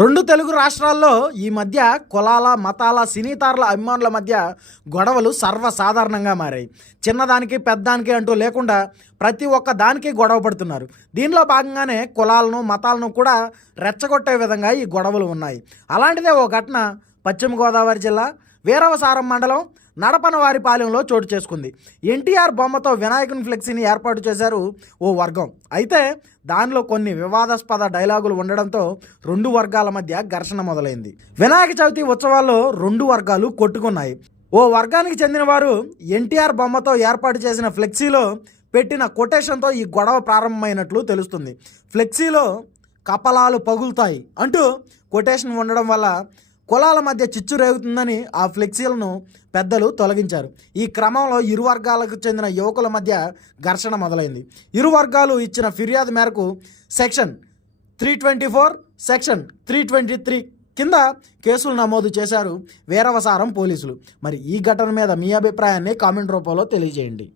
రెండు తెలుగు రాష్ట్రాల్లో ఈ మధ్య కులాల మతాల సినీతారుల అభిమానుల మధ్య గొడవలు సర్వసాధారణంగా మారాయి. చిన్నదానికి పెద్దానికి అంటూ లేకుండా ప్రతి ఒక్క దానికి గొడవ పడుతున్నారు. దీనిలో భాగంగానే కులాలను మతాలను కూడా రెచ్చగొట్టే విధంగా ఈ గొడవలు ఉన్నాయి. అలాంటిదే ఓ ఘటన పశ్చిమ గోదావరి జిల్లా వీరవసారం మండలం నడపన వారిపాలెంలో చోటు చేసుకుంది. ఎన్టీఆర్ బొమ్మతో వినాయకుని ఫ్లెక్సీని ఏర్పాటు చేశారు ఓ వర్గం. అయితే దానిలో కొన్ని వివాదాస్పద డైలాగులు ఉండడంతో రెండు వర్గాల మధ్య ఘర్షణ మొదలైంది. వినాయక చవితి ఉత్సవాల్లో రెండు వర్గాలు కొట్టుకున్నాయి. ఓ వర్గానికి చెందిన వారు ఎన్టీఆర్ బొమ్మతో ఏర్పాటు చేసిన ఫ్లెక్సీలో పెట్టిన కొటేషన్తో ఈ గొడవ ప్రారంభమైనట్లు తెలుస్తుంది. ఫ్లెక్సీలో కపలాలు పగులుతాయి అంటూ కొటేషన్ ఉండడం వల్ల కులాల మధ్య చిచ్చు రేగుతుందని ఆ ఫ్లెక్సీలను పెద్దలు తొలగించారు. ఈ క్రమంలో ఇరు వర్గాలకు చెందిన యువకుల మధ్య ఘర్షణ మొదలైంది. ఇరు వర్గాలు ఇచ్చిన ఫిర్యాదు మేరకు section three twenty four section three twenty three కింద కేసులు నమోదు చేశారు వీరవసారం పోలీసులు. మరి ఈ ఘటన మీద మీ అభిప్రాయాన్ని కామెంట్ రూపంలో తెలియజేయండి.